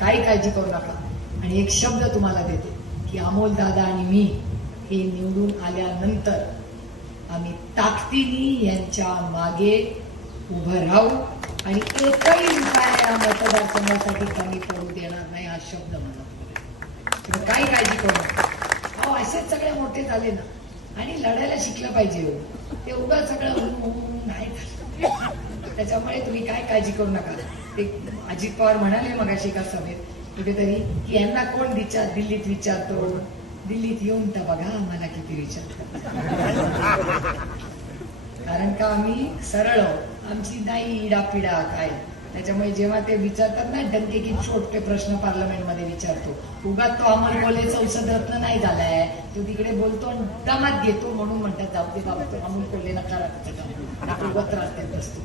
काही काळजी करू नका. आणि एक शब्द तुम्हाला देते की अमोल दादा आणि मी हे निवडून आल्यानंतर आम्ही ताकदीने यांच्या मागे उभं राहू आणि एकही रुपया या मतदारसंघासाठी कमी पडू देणार नाही हा शब्द म्हणत काही काळजी करू नका. अहो असेच सगळे मोठे झाले ना आणि लढायला शिकलं पाहिजे हो. ते उगा सगळं नाही. त्याच्यामुळे तुम्ही काय काळजी करू नका. ते अजित पवार म्हणाले मग एका सभेत कुठेतरी की यांना कोण विचार दिल्लीत विचारतो दिल्लीत येऊन तर बघा मला किती विचार कारण का आम्ही सरळ आमची नाही इडापिडा काय? त्याच्यामुळे जेव्हा ते विचारतात ना डंके की छोटे प्रश्न पार्लमेंटमध्ये विचारतो उगात तो अमर बोले संसद रत्न नाही झालाय. तो तिकडे बोलतो आणि दमात घेतो म्हणून म्हणतात जाऊ दे बाबा अमोल कोल्हे नका उगत त्रास देत असतो.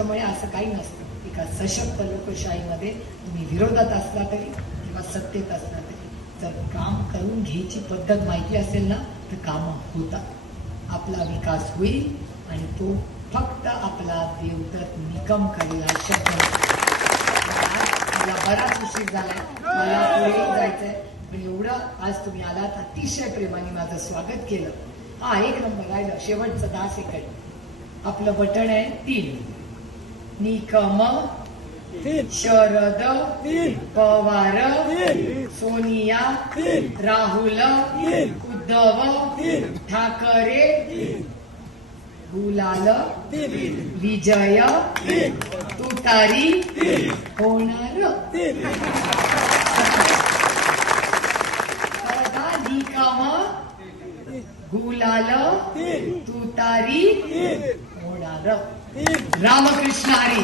त्याच्यामुळे असं काही नसतं. एका सशक्त लोकशाहीमध्ये तुम्ही विरोधात असला तरी किंवा सत्तेत असला तरी जर काम करून घ्यायची पद्धत माहिती असेल ना तर कामं होतात. आपला विकास होईल आणि तो फक्त आपला देवदत्त निकम करेल शब्द मला बराच उशीर झाला मला पुढे जायचंय. पण एवढं आज तुम्ही आलात अतिशय प्रेमाने माझं स्वागत केलं. हा एक नंबर राहिलं. शेवटचं दहा सेकंड आपलं बटन आहे तीन. निकम शरद पवार सोनिया राहुल उद्धव ठाकरे गुलाल विजय तुतारी होणार. निकम गुलाल तुतारी होणार. রামকৃষ্ণ হরি।